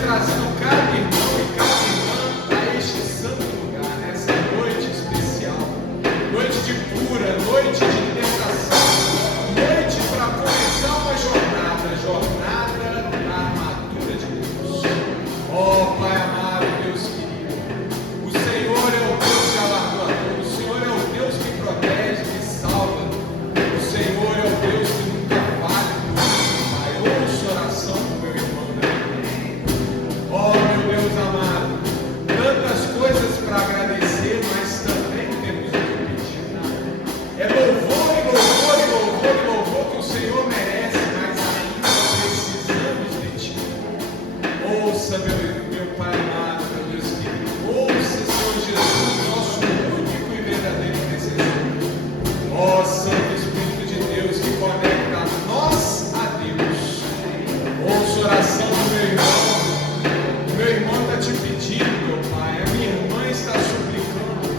trazendo cada irmão e cada irmã a este santo lugar, nessa noite especial, noite de cura, noite de libertação, noite para começar uma jornada na armadura de Deus. Oh, Pai amado, Deus querido, o Senhor é o Deus galardoador, o Senhor é o Deus que protege, que salva, o Senhor é o Deus que nunca falha, Pai. Ouça a oração do meu irmão, oh, meu Deus amado, tantas coisas para agradecer, mas também temos que pedir. É louvor e louvor e louvor e louvor que o Senhor merece, mas ainda precisamos de Ti. Ouça, meu Pai amado, meu Deus querido, ouça, Senhor Jesus, nosso único e verdadeiro intercessor. Ó Santo Espírito de Deus que conecta nós a Deus. Ouça a oração do meu irmão. Meu irmão está te pedindo, meu Pai, a minha irmã está suplicando.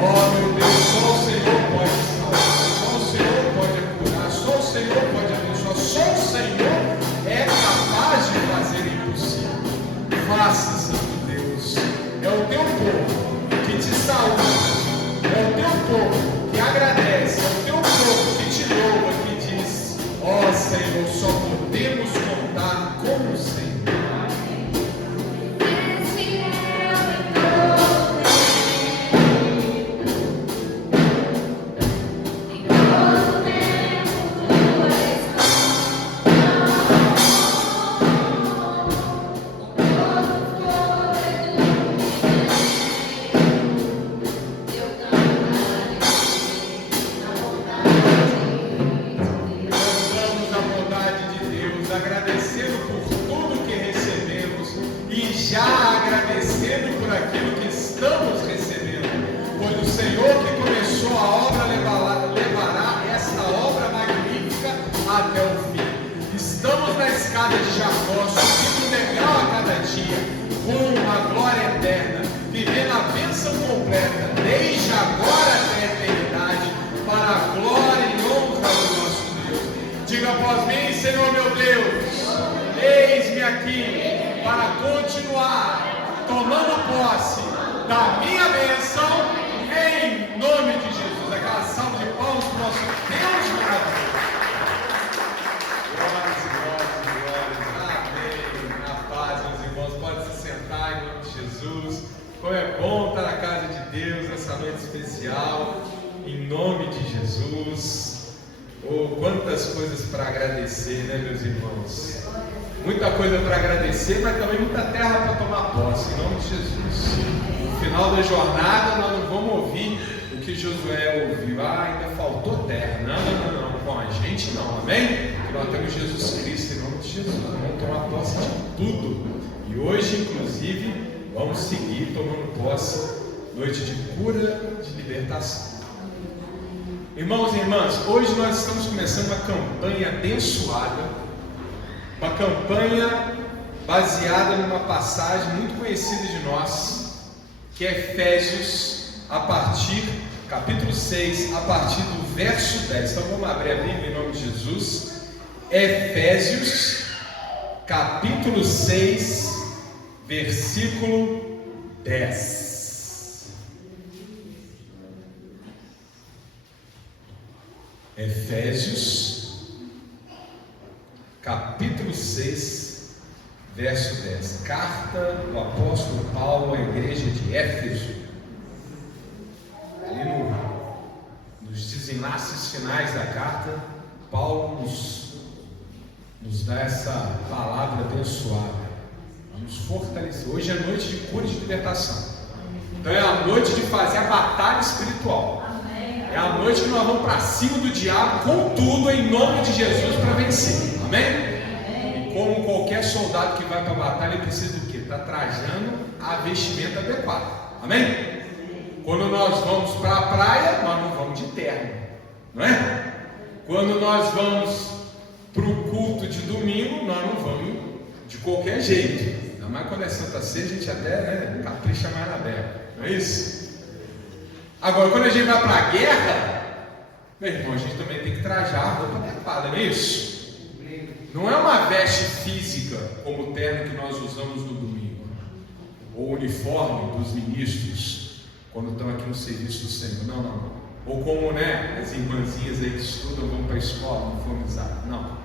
Oh, meu Deus, só o Senhor pode salvar, só o Senhor pode curar, só o Senhor pode abençoar, só o Senhor é capaz de fazer o impossível. Faça, Santo Deus. É o teu povo que te saúda, é o teu povo que agradece, é o teu povo que te louva, que diz: ó Senhor, só podemos contar com o Senhor. Agradecendo por tudo que recebemos e já agradecendo por aquilo que estamos recebendo, pois o Senhor que começou a obra levará esta obra magnífica até o fim. Estamos na escada de Jacó, subindo um degrau a cada dia, rumo à glória eterna, vivendo a bênção completa, desde agora até a eternidade, para a glória e honra do nosso Deus. Diga após mim: Senhor meu Deus, eis-me aqui para continuar tomando posse da minha bênção, em nome de Jesus. Aquela salva de palmas para o nosso Deus maravilhoso. Glórias e glórias e glórias. Amém. Na paz, meus irmãos, pode se sentar em nome de Jesus. Como é bom estar na casa de Deus nessa noite especial, em nome de Jesus. Oh, quantas coisas para agradecer, né, meus irmãos? Muita coisa para agradecer, mas também muita terra para tomar posse, em nome de Jesus. No final da jornada, nós não vamos ouvir o que Josué ouviu. Ainda faltou terra. Não. Com a gente não, amém? Porque nós temos Jesus Cristo, em nome de Jesus. Nós vamos tomar posse de tudo. E hoje, inclusive, vamos seguir tomando posse, noite de cura, de libertação. Irmãos e irmãs, hoje nós estamos começando uma campanha abençoada, uma campanha baseada numa passagem muito conhecida de nós, que é Efésios, capítulo 6, a partir do verso 10. Então vamos abrir a Bíblia em nome de Jesus. Efésios, capítulo 6, versículo 10. Efésios, capítulo 6, verso 10. Carta do apóstolo Paulo à igreja de Éfeso. Ali nos desenlaces finais da carta, Paulo nos dá essa palavra abençoada, nos fortalecer. Hoje é noite de cura e de libertação. Então é a noite de fazer a batalha espiritual. É a noite que nós vamos para cima do diabo com tudo, em nome de Jesus, para vencer. Amém? E como qualquer soldado que vai para a batalha, ele precisa do quê? Está trajando a vestimenta adequada. Amém? Quando nós vamos para a praia, nós não vamos de terno, não é? Quando nós vamos para o culto de domingo, nós não vamos de qualquer jeito. Ainda mais quando é Santa Ceia, a gente até capricha mais na dela, não é isso? Agora, quando a gente vai para a guerra, meu irmão, a gente também tem que trajar a roupa adequada, não é isso? Não é uma veste física, como o terno que nós usamos no domingo, ou o uniforme dos ministros, quando estão aqui no serviço do Senhor. Não, não. Ou como, as irmãzinhas aí que estudam, vão para a escola, uniformizadas. Não.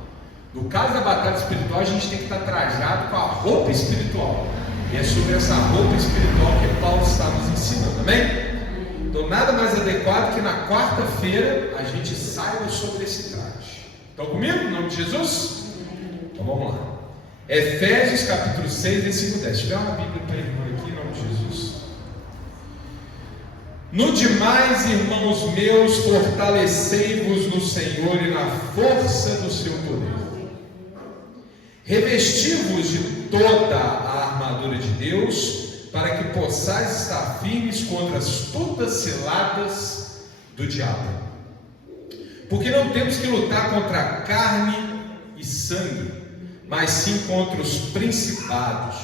No caso da batalha espiritual, a gente tem que estar trajado com a roupa espiritual. E é sobre essa roupa espiritual que Paulo está nos ensinando, amém? Então nada mais adequado que na quarta-feira a gente saiba sobre esse traje. Estão comigo? Em nome de Jesus? Então vamos lá. Efésios capítulo 6, versículo 10. Se tiver uma Bíblia para a irmã aqui, em nome de Jesus. No demais, irmãos meus, fortalecei-vos no Senhor e na força do seu poder. Revesti-vos de toda a armadura de Deus, para que possais estar firmes contra as astutas ciladas do diabo. Porque não temos que lutar contra carne e sangue, mas sim contra os principados,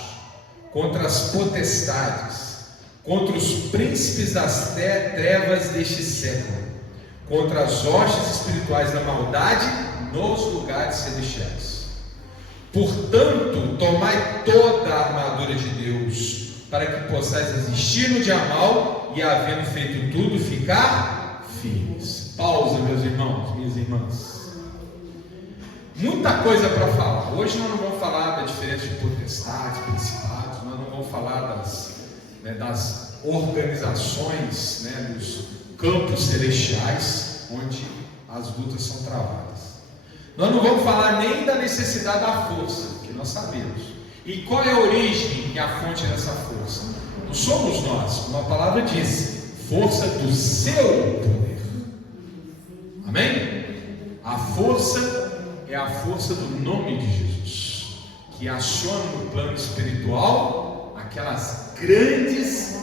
contra as potestades, contra os príncipes das trevas deste século, contra as hostes espirituais da maldade nos lugares celestiais. Portanto, tomai toda a armadura de Deus, para que possais resistir no dia mal e, havendo feito tudo, ficar firmes. Pausa, meus irmãos, minhas irmãs. Muita coisa para falar. Hoje nós não vamos falar da diferença de potestades, principados, nós não vamos falar das organizações, dos campos celestiais, onde as lutas são travadas. Nós não vamos falar nem da necessidade da força, que nós sabemos. E qual é a origem e a fonte dessa força? Não somos nós, como a palavra diz, força do seu poder. Amém? A força é a força do nome de Jesus, que aciona no plano espiritual aquelas grandes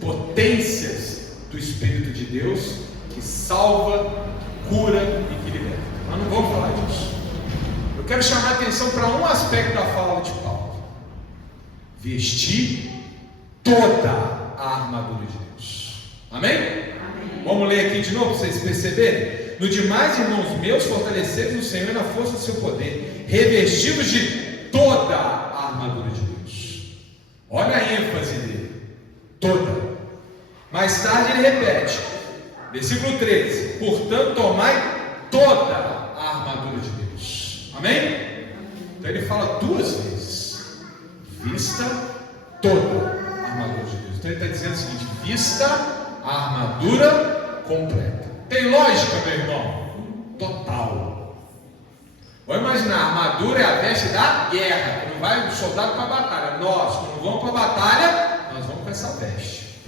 potências do Espírito de Deus, que salva, cura e que liberta. Mas não vamos falar disso. Eu quero chamar a atenção para um aspecto da fala de Paulo: vestir toda a armadura de Deus. Amém? Amém. Vamos ler aqui de novo para vocês perceberem. No demais, irmãos meus, fortalecei-vos no Senhor e na força do seu poder, revestidos de toda a armadura de Deus. Olha a ênfase dele: toda. Mais tarde ele repete, versículo 13: portanto, tomai toda a armadura de Deus. Amém? Então ele fala duas vezes: vista toda a armadura de Deus. Então ele está dizendo o seguinte: vista a armadura completa. Tem lógica, meu irmão? Total. Vamos imaginar, a armadura é a veste da guerra. Quando vai o soldado para a batalha, nós, quando vamos para a batalha, nós vamos com essa veste.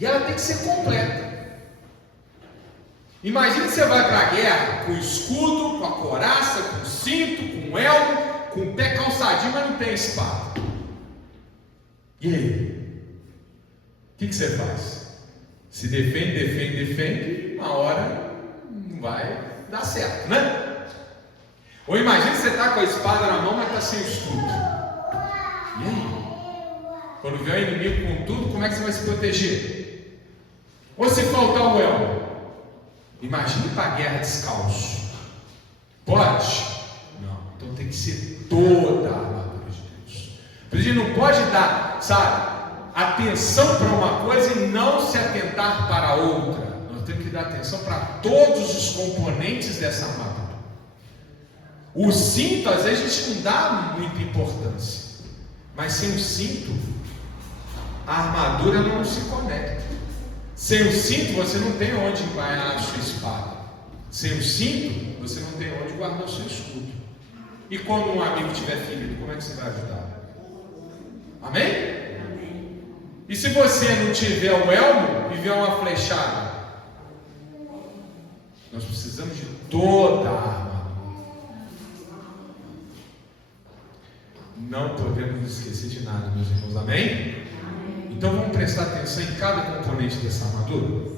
E ela tem que ser completa. Imagina que você vai para a guerra com escudo, com a couraça, com cinto, com elmo, com o pé calçadinho, mas não tem espada. E aí? O que você faz? Se defende, uma hora não vai dar certo, né? Ou imagina que você está com a espada na mão, mas está sem escudo. E aí? Quando vier o inimigo com tudo, como é que você vai se proteger? Ou se faltar o elmo? Imagine para a guerra descalço. Pode? Não. Então tem que ser toda a armadura de Deus. Por isso não pode dar, atenção para uma coisa e não se atentar para outra. Nós temos que dar atenção para todos os componentes dessa armadura. O cinto, às vezes, a gente não dá muita importância. Mas sem o cinto, a armadura não se conecta. Sem o cinto, você não tem onde guardar a sua espada. Sem o cinto, você não tem onde guardar o seu escudo. E quando um amigo tiver ferido, como é que você vai ajudar? Amém? Amém. E se você não tiver o elmo e vier uma flechada? Nós precisamos de toda a armadura. Não podemos nos esquecer de nada, meus irmãos. Amém? Então vamos prestar atenção em cada componente dessa armadura.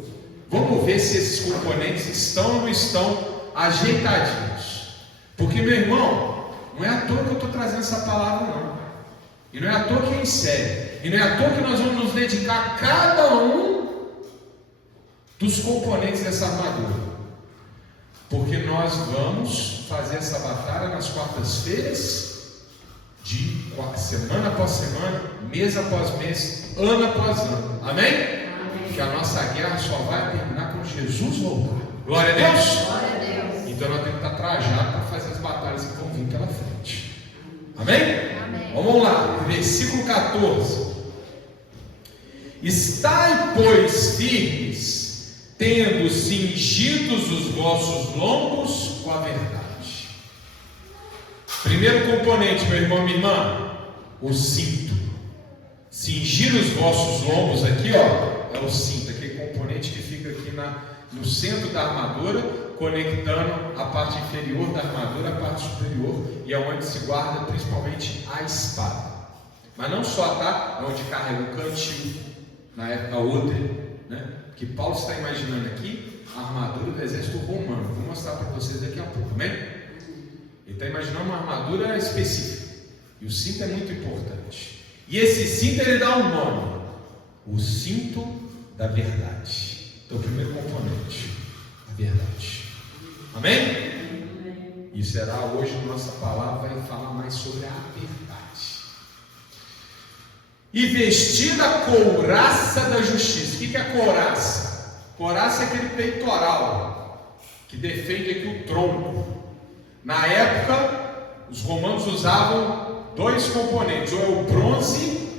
Vamos ver se esses componentes estão ou não estão ajeitadinhos. Porque, meu irmão, não é à toa que eu estou trazendo essa palavra, não. E não é à toa que é em série. E não é à toa que nós vamos nos dedicar a cada um dos componentes dessa armadura. Porque nós vamos fazer essa batalha nas quartas-feiras, semana após semana, mês após mês, ano após ano. Amém? Amém. Que a nossa guerra só vai terminar quando Jesus voltar. Glória a Deus! Glória a Deus. Então nós temos que estar trajados para fazer as batalhas que vão vir pela frente. Amém? Amém. Vamos lá, versículo 14. Estai, pois, firmes, tendo cingidos os vossos lombos com a verdade. Primeiro componente, meu irmão, minha irmã, o cinto. Cingir os vossos lombos aqui, ó, é o cinto, aquele componente que fica aqui no centro da armadura, conectando a parte inferior da armadura à parte superior, e é onde se guarda principalmente a espada. Mas não só, tá? É onde carrega o cantil, na época outra, né? Que Paulo está imaginando aqui a armadura do exército romano. Vou mostrar para vocês daqui a pouco, amém? Ele está imaginando uma armadura específica, e o cinto é muito importante. E esse cinto ele dá um nome: o cinto da verdade. Então, o primeiro componente, a verdade. Amém? E será hoje nossa palavra vai falar mais sobre a verdade. E vestida a couraça da justiça. O que é a couraça? Couraça é aquele peitoral que defende aqui o tronco. Na época, os romanos usavam dois componentes: ou é o bronze,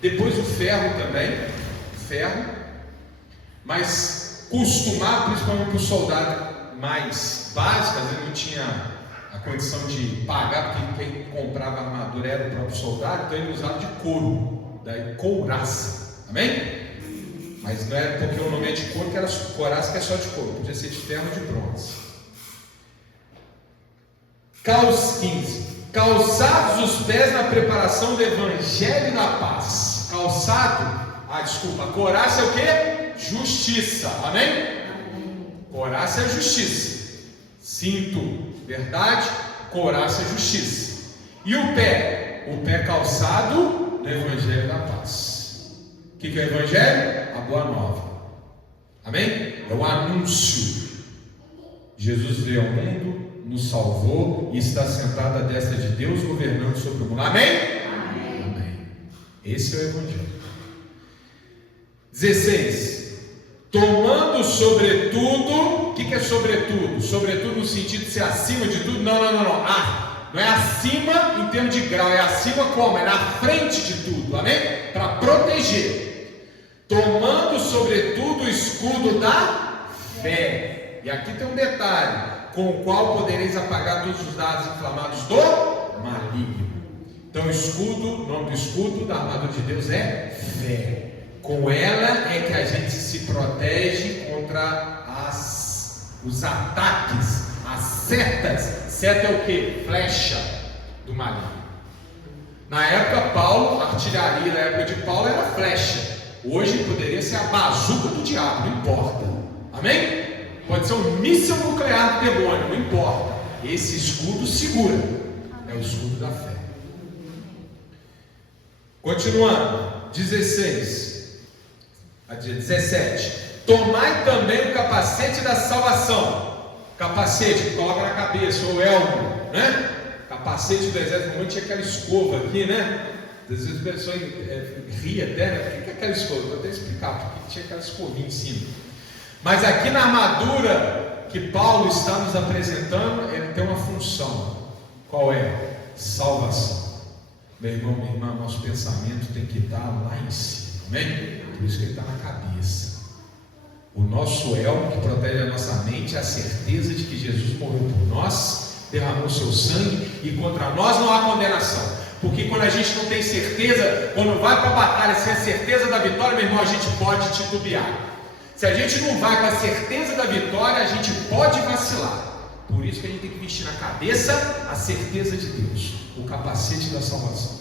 depois o ferro também, mas costumado principalmente para o soldado mais básico, às vezes não tinha a condição de pagar, porque quem comprava a armadura era o próprio soldado, então ele usava de couro, daí couraça, amém? Mas não era porque o nome é de couro, que era couraça, que é só de couro, podia ser de ferro ou de bronze. 15. Calçados os pés na preparação do evangelho da paz. A couraça é o que? Justiça, amém? Couraça é justiça. Cinto, verdade. Couraça é justiça. E o pé? O pé calçado no evangelho da paz. O que é o evangelho? A boa nova, amém? É o anúncio. Jesus veio ao mundo, nos salvou e está sentado à destra de Deus, governando sobre o mundo. Amém? Amém. Amém. Esse é o evangelho. 16. Tomando sobretudo. O que é sobretudo? Sobretudo no sentido de ser acima de tudo? Não. Não é acima em termos de grau, é acima como? É na frente de tudo, amém? Para proteger. Tomando sobretudo o escudo da fé. E aqui tem um detalhe: com o qual podereis apagar todos os dados inflamados do maligno. Então, o escudo, o nome do escudo da armadura de Deus é fé. Com ela é que a gente se protege contra os ataques, as setas. Seta é o que? Flecha do maligno. Na época, a artilharia da época de Paulo era flecha. Hoje poderia ser a bazuca do diabo, não importa. Amém? Pode ser um míssil nuclear do demônio, não importa. Esse escudo segura. É o escudo da fé. Continuando. 17. Tomai também o capacete da salvação. Capacete que coloca na cabeça, ou elmo, né? Capacete do exército romano tinha aquela escova aqui, né? Às vezes a pessoa ria até, né? Por que é aquela escova? Vou até explicar porque tinha aquela escovinha em cima. Mas aqui na armadura que Paulo está nos apresentando, ele tem uma função. Qual é? Salvação. Meu irmão, minha irmã, nosso pensamento tem que estar lá em cima, amém? Por isso que ele está na cabeça. O nosso elmo que protege a nossa mente é a certeza de que Jesus morreu por nós, derramou seu sangue, e contra nós não há condenação. Porque quando a gente não tem certeza, quando vai para a batalha sem a certeza da vitória, meu irmão, a gente pode titubear. Se a gente não vai com a certeza da vitória, a gente pode vacilar. Por isso que a gente tem que vestir na cabeça a certeza de Deus, o capacete da salvação.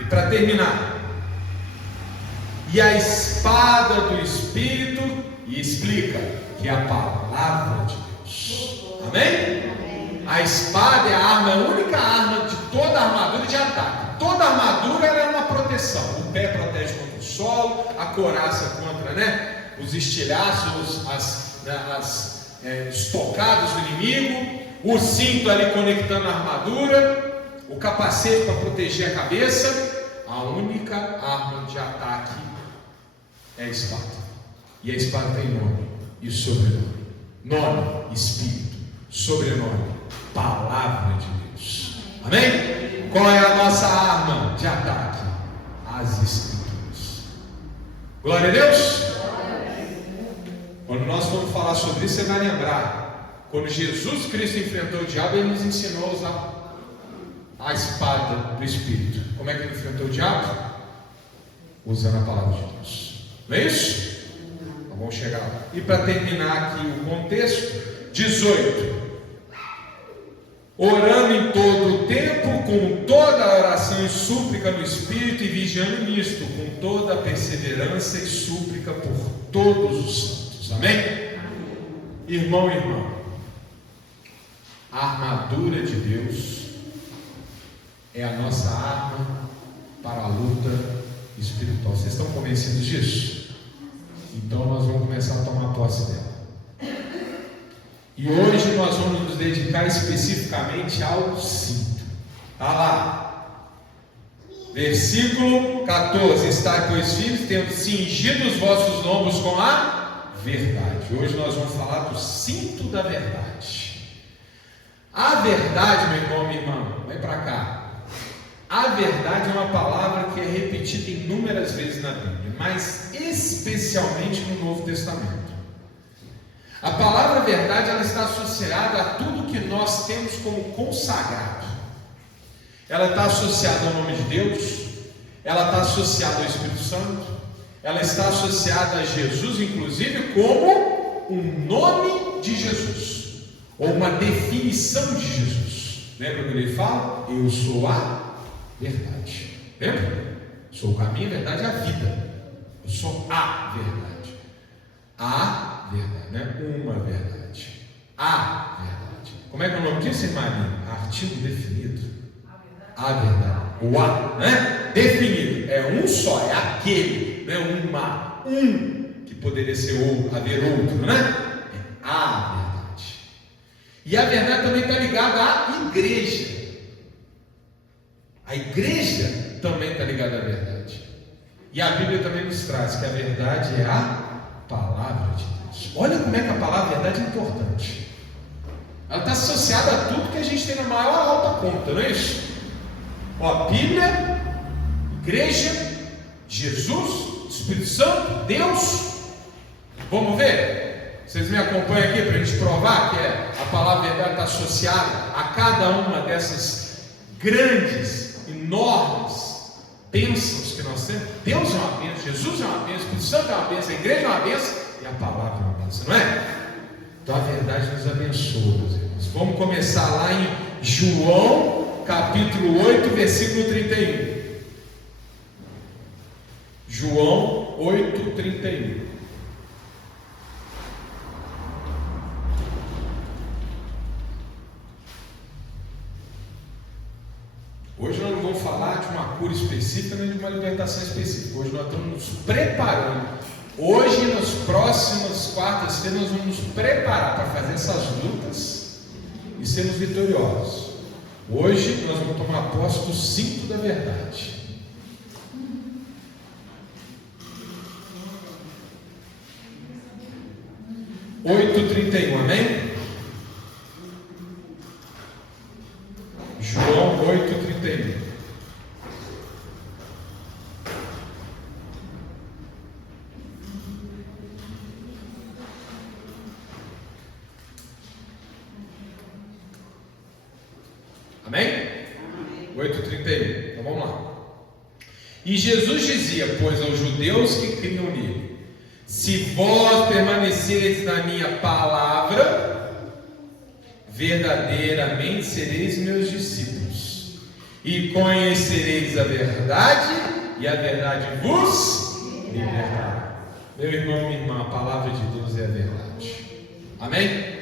E para terminar, e a espada do Espírito, e explica que é a palavra de Deus. Amém? Amém. A espada é a arma, a única arma de toda a armadura de ataque. Toda armadura ela é uma proteção. O pé protege contra o solo, a couraça contra, os estilhaços, estocados do inimigo, o cinto ali conectando a armadura, o capacete para proteger a cabeça. A única arma de ataque é a espada. E a espada tem nome e sobrenome. Nome, espírito, sobrenome, palavra de Deus. Amém? Qual é a nossa arma de ataque? As escrituras. Glória a Deus. Quando nós vamos falar sobre isso, você vai lembrar, quando Jesus Cristo enfrentou o diabo, ele nos ensinou a usar a espada do Espírito. Como é que ele enfrentou o diabo? Usando a palavra de Deus. Não é isso? Então vamos chegar lá. E para terminar aqui o contexto, 18. Orando em todo o tempo, com toda a oração e súplica no Espírito, e vigiando nisto, com toda a perseverança e súplica por todos os santos. Amém? Irmão e irmã, a armadura de Deus é a nossa arma para a luta espiritual. Vocês estão convencidos disso? Então nós vamos começar a tomar posse dela. E hoje nós vamos nos dedicar especificamente ao cinto. Está lá. Versículo 14. Estai, pois, firmes, tendo cingido os vossos lombos com a verdade. Hoje nós vamos falar do cinto da verdade. A verdade, meu irmão, minha irmã, vem para cá. A verdade é uma palavra que é repetida inúmeras vezes na Bíblia, mas especialmente no Novo Testamento. A palavra verdade, ela está associada a tudo que nós temos como consagrado. Ela está associada ao nome de Deus, ela está associada ao Espírito Santo, ela está associada a Jesus, inclusive como um nome de Jesus, ou uma definição de Jesus. Lembra quando ele fala? Eu sou a verdade. Lembra? Sou o caminho, a verdade e a vida. Eu sou a verdade. A verdade, né? Uma verdade. A verdade. Como é que é o nome disso, irmã? Artigo definido. A verdade. O a, né? Definido. É um só, é aquele. Não é uma. Que poderia ser haver outro, né? É a verdade. E a verdade também está ligada à igreja. A igreja também está ligada à verdade. E a Bíblia também nos traz que a verdade é a palavra de Deus. Olha como é que a palavra verdade é importante. Ela está associada a tudo que a gente tem na maior alta conta, não é isso? Ó, a Bíblia, igreja, Jesus, Espírito Santo, Deus. Vamos ver? Vocês me acompanham aqui para a gente provar que a palavra verdade está associada a cada uma dessas grandes, enormes bênçãos que nós temos. Deus é uma bênção, Jesus é uma bênção, o Espírito Santo é uma bênção, a igreja é uma bênção e a palavra é uma bênção, não é? Então a verdade nos abençoa, meus irmãos. Vamos começar lá em João, capítulo 8, versículo 31. João 8, 31. Hoje nós não vamos falar de uma cura específica nem de uma libertação específica. Hoje nós estamos nos preparando. Hoje, nas próximas quartas-feiras, nós vamos nos preparar para fazer essas lutas e sermos vitoriosos. Hoje nós vamos tomar posse do cinto da verdade. Oito 31, amém? João 8, 31. Amém? 8, 31. Então vamos lá. E Jesus dizia, pois, aos judeus que criam nele: se vós permanecereis na minha palavra, verdadeiramente sereis meus discípulos, e conhecereis a verdade, e a verdade vos libertará. Meu irmão, minha irmã, a palavra de Deus é a verdade. Amém?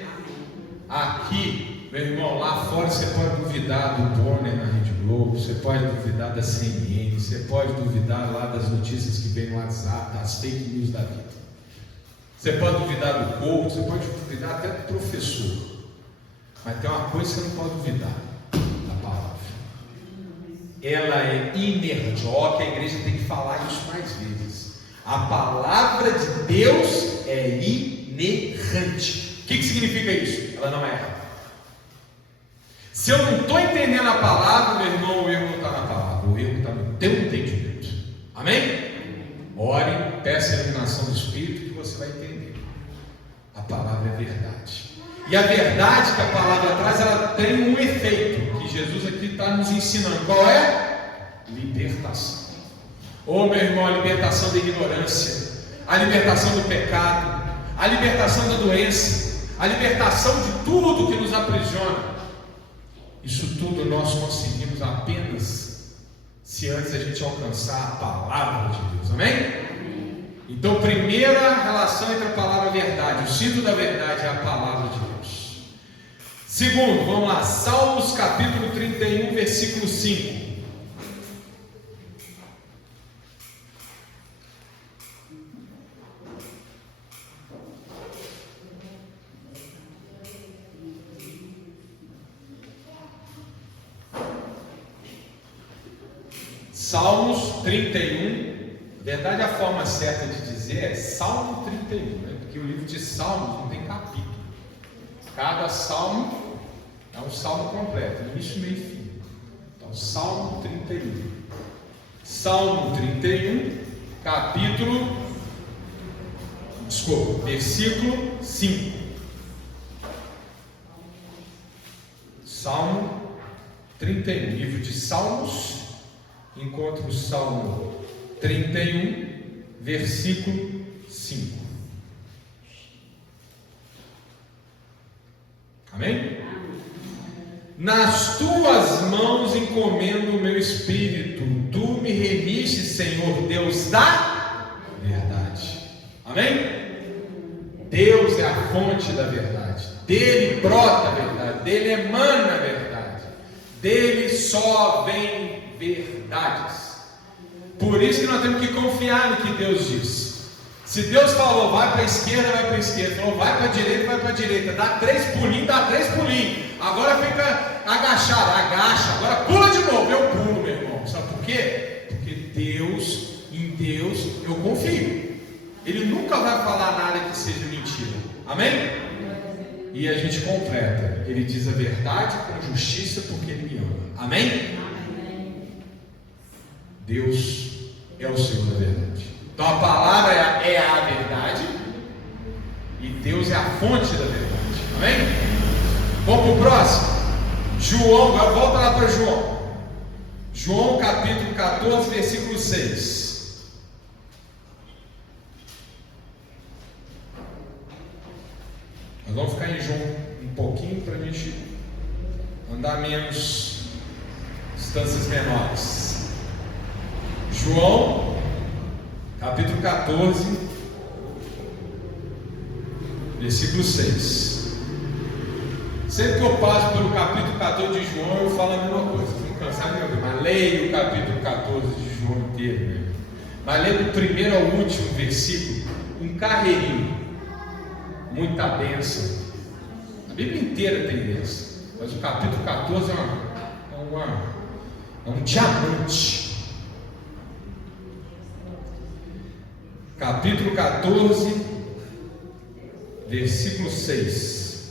Aqui, meu irmão, lá fora você pode duvidar do Bonner na Rede Globo, você pode duvidar da CNN, você pode duvidar lá das notícias que vem no WhatsApp, das fake news da vida. Você pode duvidar do corpo, você pode duvidar até do professor. Mas tem uma coisa que você não pode duvidar: da palavra. Ela é inerrante. Ó, que a igreja tem que falar isso mais vezes. A palavra de Deus é inerrante. O que significa isso? Ela não erra. Se eu não estou entendendo a palavra, meu irmão, o erro não está na palavra, o erro está no teu entendimento. Amém? Ore, peça a iluminação do Espírito que você vai entender. A palavra é verdade. E a verdade que a palavra traz, ela tem um efeito que Jesus aqui está nos ensinando. Qual é? Libertação. Ô meu irmão, a libertação da ignorância, a libertação do pecado, a libertação da doença, a libertação de tudo que nos aprisiona. Isso tudo nós conseguimos apenas se antes a gente alcançar a palavra de Deus. Amém? Então, primeira relação entre a palavra e a verdade, o cinto da verdade é a palavra de Deus. Segundo, vamos lá, Salmos capítulo 31, versículo 5. Salmos 31, na verdade a forma certa de dizer é Salmo 31, né? Porque o livro de Salmos não tem capítulo. Cada salmo é um salmo completo, início, meio e fim. Então, Salmo 31. Salmo 31, versículo 5. Salmo 31, livro de Salmos. Encontre o Salmo 31, versículo 5. Amém? Nas tuas mãos encomendo o meu espírito, tu me remiste, Senhor, Deus da verdade. Amém? Deus é a fonte da verdade, dele brota a verdade, dele emana a verdade, dele só vem verdades. Por isso que nós temos que confiar no que Deus diz. Se Deus falou, vai para a esquerda, vai para a esquerda. Falou, vai para a direita, vai para a direita. Dá 3 pulinhos, dá 3 pulinhos. Agora fica agachado, agacha. Agora pula de novo. Eu pulo, meu irmão. Sabe por quê? Porque em Deus eu confio. Ele nunca vai falar nada que seja mentira. Amém? E a gente completa. Ele diz a verdade com justiça porque Ele me ama. Amém? Deus é o Senhor da verdade. Então a palavra é a verdade e Deus é a fonte da verdade. Amém? Vamos para o próximo. João, agora volta lá para João. João capítulo 14, versículo 6. Nós vamos ficar em João um pouquinho para a gente andar menos distâncias menores. João, capítulo 14, versículo 6. Sempre que eu passo pelo capítulo 14 de João, eu falo a mesma coisa. Vocês não cansaram de ouvir, mas leia o capítulo 14 de João inteiro, né? Mas leia do primeiro ao último versículo, um carreirinho, muita bênção. A Bíblia inteira tem bênção, mas o capítulo 14 é um diamante. Capítulo 14, versículo 6.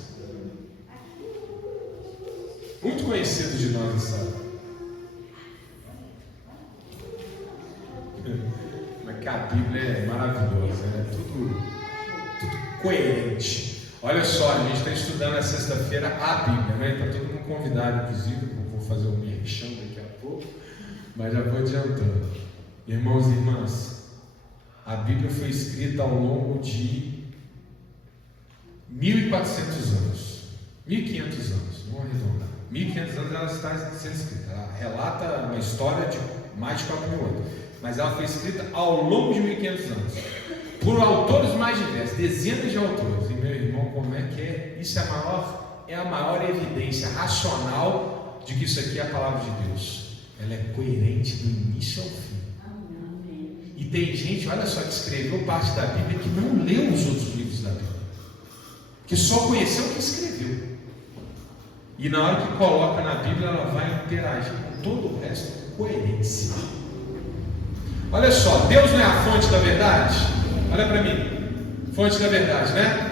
Muito conhecido de nós, sabe? Mas que a Bíblia é maravilhosa, né? Tudo coerente. Olha só, a gente está estudando na sexta-feira a Bíblia, né? Está todo mundo convidado, inclusive, vou fazer o merchan daqui a pouco, mas já vou adiantando. Irmãos e irmãs, a Bíblia foi escrita ao longo de 1.400 anos, 1.500 anos, vamos arredondar. 1.500 anos ela está sendo escrita. Ela relata uma história de mais de 4.000 anos, mas ela foi escrita ao longo de 1.500 anos por autores mais diversos, dezenas de autores. E meu irmão, como é que é? Isso é a maior evidência racional de que isso aqui é a palavra de Deus. Ela é coerente do início ao fim. E tem gente, olha só, que escreveu parte da Bíblia que não leu os outros livros da Bíblia, que só conheceu o que escreveu. E na hora que coloca na Bíblia, ela vai interagir com todo o resto com coerência. Olha só, Deus não é a fonte da verdade? Olha para mim, fonte da verdade, né?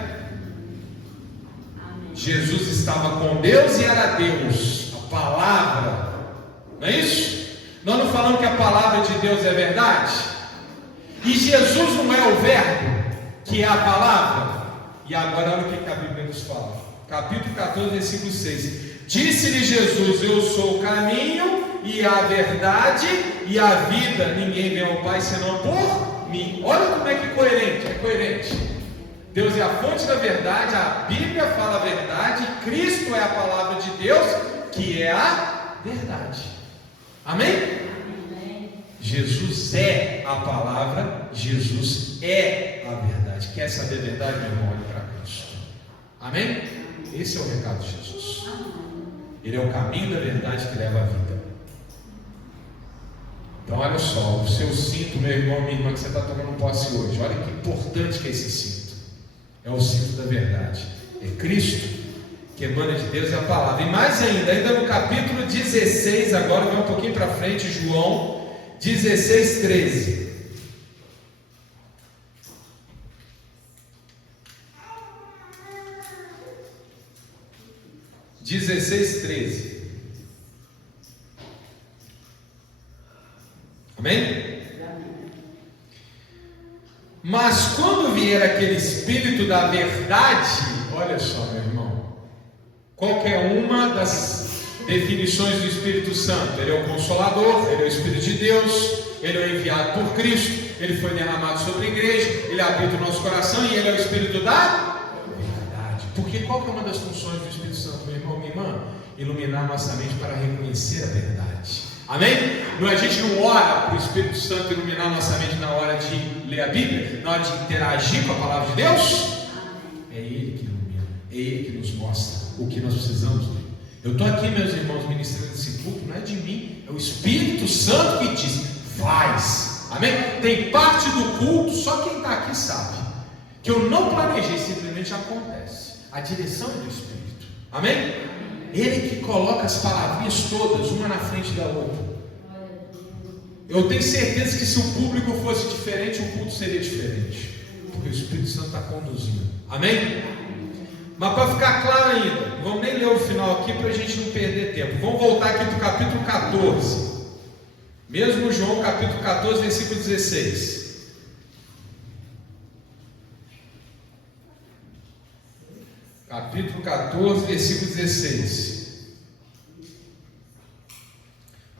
Jesus estava com Deus e era Deus, a palavra, não é isso? Nós não falamos que a palavra de Deus é verdade? E Jesus não é o verbo, que é a palavra? E agora olha o que a Bíblia nos fala, capítulo 14, versículo 6. Disse-lhe Jesus: eu sou o caminho e a verdade e a vida, ninguém vem ao Pai senão por mim. Olha como é que é coerente. Deus é a fonte da verdade, a Bíblia fala a verdade, Cristo é a palavra de Deus, que é a verdade. Amém? Amém. Jesus é a palavra, Jesus é a verdade. Quer saber a verdade, meu irmão? Olhe para Cristo. Amém? Esse é o recado de Jesus. Ele é o caminho da verdade que leva à vida. Então olha só, o seu cinto, meu irmão, minha irmã, que você está tomando posse hoje, olha que importante que é esse cinto. É o cinto da verdade. É Cristo que emana de Deus, é a palavra. E mais ainda no capítulo 16, agora vai um pouquinho para frente, João 16, 13. Amém? Mas quando vier aquele Espírito da verdade, olha só, meu irmão, qual que é uma das definições do Espírito Santo? Ele é o Consolador, ele é o Espírito de Deus, ele é o enviado por Cristo, ele foi derramado sobre a igreja, ele habita o nosso coração e ele é o Espírito da verdade. Porque qual que é uma das funções do Espírito Santo, meu irmão, minha irmã? Iluminar nossa mente para reconhecer a verdade. Amém? A gente não ora para o Espírito Santo iluminar nossa mente na hora de ler a Bíblia, na hora de interagir com a palavra de Deus? É Ele que ilumina, é Ele que nos mostra o que nós precisamos ler. Eu estou aqui, meus irmãos, ministrando esse culto, não é de mim, é o Espírito Santo que diz: faz. Amém? Tem parte do culto, só quem está aqui sabe, que eu não planejei, simplesmente acontece. A direção é do Espírito. Amém? Ele que coloca as palavrinhas todas, uma na frente da outra. Eu tenho certeza que se o público fosse diferente, o culto seria diferente, porque o Espírito Santo está conduzindo. Amém? Mas para ficar claro ainda, não vamos nem ler o final aqui para a gente não perder tempo. Vamos voltar aqui para o capítulo 14. Mesmo João, capítulo 14, versículo 16. Capítulo 14, versículo 16.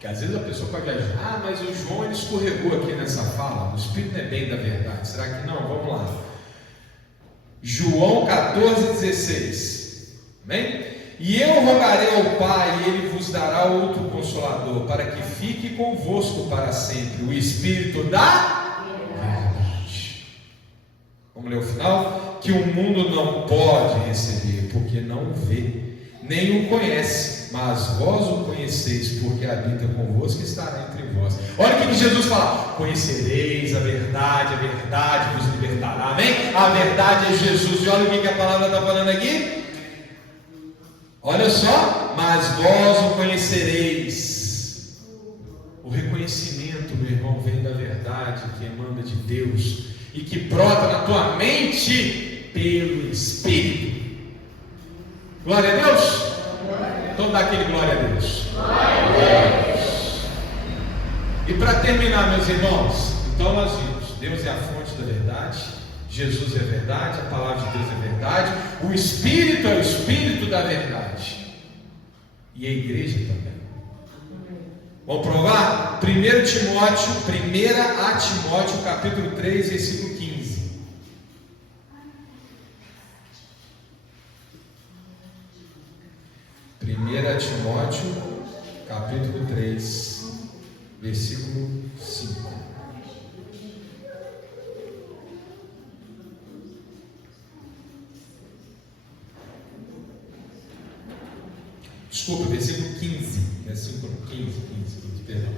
Que às vezes a pessoa pode achar: mas o João ele escorregou aqui nessa fala, o Espírito não é bem da verdade. Será que não? Vamos lá. João 14, 16. Amém? E eu rogarei ao Pai, e Ele vos dará outro Consolador, para que fique convosco para sempre, o Espírito da verdade. Vamos ler o final? Que o mundo não pode receber, porque não o vê, nem o conhece, mas vós o conheceis, porque habita convosco e estará entre vós. Olha o que Jesus fala: conhecereis a verdade vos libertará. Amém? A verdade é Jesus. E olha o que a palavra está falando aqui. Olha só: mas vós o conhecereis. O reconhecimento, meu irmão, vem da verdade que emana de Deus e que brota na tua mente pelo Espírito. Glória a Deus. Então dá aquele glória a Deus. Glória a Deus. E para terminar, meus irmãos, então nós vimos: Deus é a fonte da verdade, Jesus é verdade, a palavra de Deus é verdade, o Espírito é o Espírito da verdade, e a igreja também. Vamos provar? 1 Timóteo, capítulo 3, versículo 15. 1 Timóteo, capítulo 3, versículo 5. Desculpa, versículo 15. Versículo 15, perdão.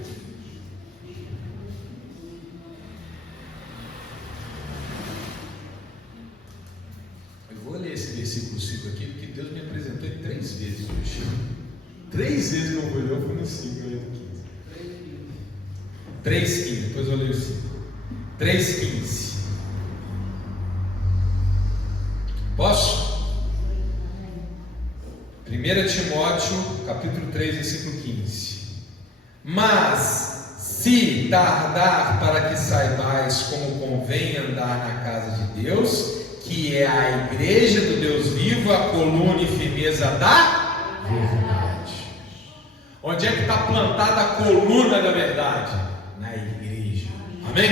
3 vezes que eu vou ler, eu fui no 5, eu leio no 15. 3,15, depois eu leio o 5. 3,15. Posso? 1 Timóteo, capítulo 3, versículo 15. Mas se tardar, para que saibais como convém andar na casa de Deus, que é a igreja do Deus vivo, a coluna e firmeza da verdade. Onde é que está plantada a coluna da verdade? Na igreja. Amém?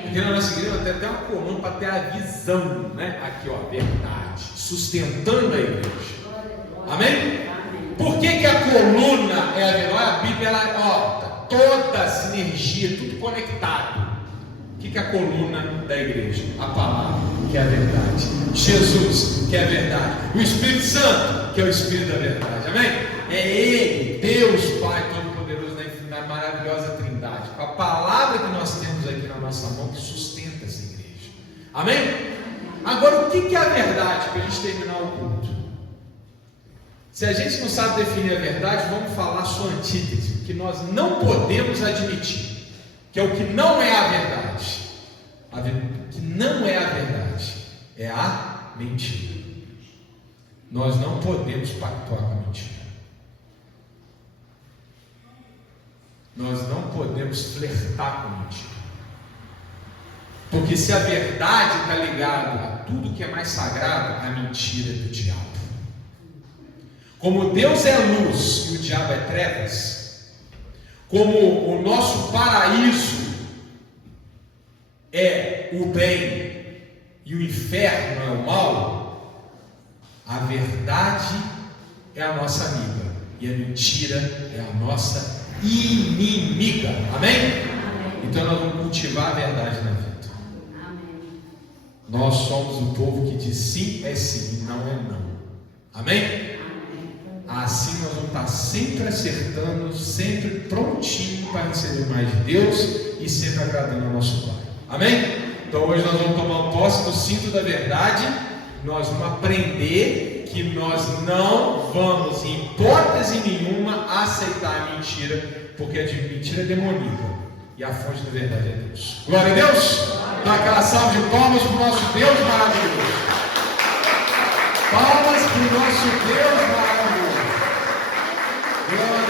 Porque na nossa igreja tem até uma coluna para ter a visão, né? Aqui, ó, verdade, sustentando a igreja. Amém? Por que a coluna é a verdade? A Bíblia, ela, ó, toda a sinergia, tudo conectado. O que é a coluna da igreja? A palavra, que é a verdade. Jesus, que é a verdade. O Espírito Santo, que é o Espírito da verdade. Amém? É Ele, Deus Pai Todo-Poderoso, na maravilhosa Trindade. Com a palavra que nós temos aqui na nossa mão, que sustenta essa igreja. Amém? Agora, o que é a verdade? Para a gente terminar o culto. Se a gente não sabe definir a verdade, vamos falar a sua antítese, o que nós não podemos admitir, que é o que não é a verdade. O que não é a verdade é a mentira. Nós não podemos pactuar com a mentira. Nós não podemos flertar com a mentira. Porque se a verdade está ligada a tudo que é mais sagrado, a mentira é do diabo. Como Deus é luz e o diabo é trevas, como o nosso paraíso é o bem e o inferno é o mal, a verdade é a nossa amiga e a mentira é a nossa inimiga. Amém? Então nós vamos cultivar a verdade na vida. Nós somos o povo que diz sim é sim e não é não. Amém? Assim nós vamos estar sempre acertando, sempre prontinho para receber mais de Deus e sempre agradando ao nosso Pai. Amém? Então hoje nós vamos tomar posse do cinto da verdade. Nós vamos aprender que nós não vamos, em hipótese nenhuma, aceitar a mentira, porque a mentira é demoníaca e a fonte da verdade é Deus. Glória a Deus! Dá aquela salva de palmas para o nosso Deus maravilhoso. Palmas para o nosso Deus maravilhoso. Glória a